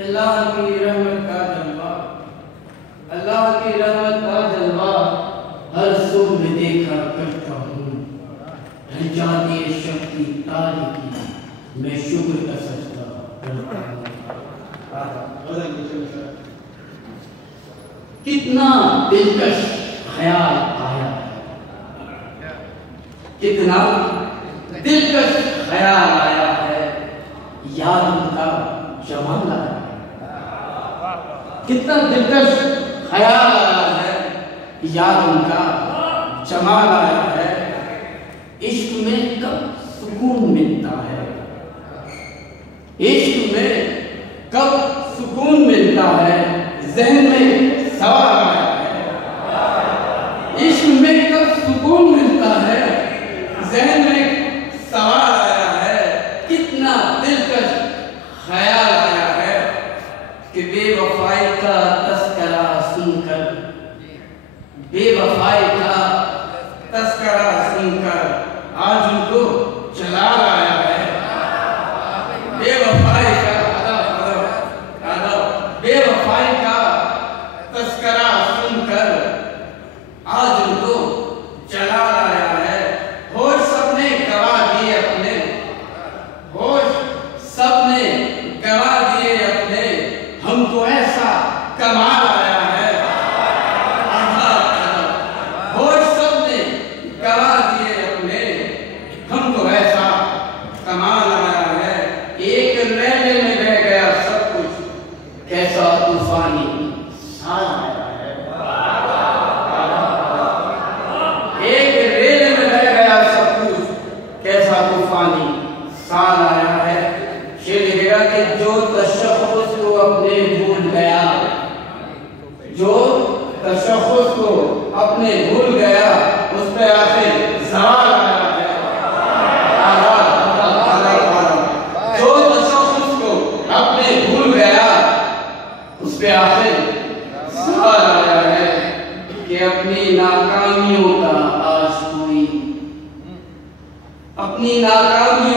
अल्लाह की रहमत का जलवा, अल्लाह की रहमत का जलवा हर सुबह देखा करता हूँ। है जाती शक्ति तारीकी मैं शुक्र का सजदा करता हूँ। कितना दिलकश ख्याल आया है, कितना दिलकश ख्याल आया है, याद उनका जमाल आया है। कितना दिलकश ख्याल आया है, याद उनका जमाल आया है। इश्क में कब सुकून मिलता है, इश्क में कब सुकून मिलता है, ज़हन में सवाल आया है। इश्क में कब सुकून मिलता है, ज़हन में सवाल आया है। कितना दिलकश ख्याल आया है कि बेवफाई का तस्करा सुनकर, बेवफाई का तस्करा सुनकर आज उनको जलाल आया है। बेवफाई का बेवफाई का तस्करा सुनकर आज उनको जलाल आया है। होश सबने गवा दिए अपने, होश सबने गवा दिए अपने, हमको ऐसा कमाल आया है। होश सबने गवा दिए अपने, हमको ऐसा कमाल आया है। एक रैले में बह गया सब कुछ, कैसा तूफानी साल आया है। एक रेल में बह गया सब कुछ, कैसा तूफानी साल आया है। शेर लिखेगा कि जो तशख़्ख़ुस को अपने भूल गया, जो तशख़्ख़ुस को अपने भूल गया, उस पे आखिर सवाल आया है। जो तशख़्ख़ुस को अपने भूल गया, उस पे आखिर सवाल आया है कि अपनी नाकामियों का आज कोई, अपनी नाकामियों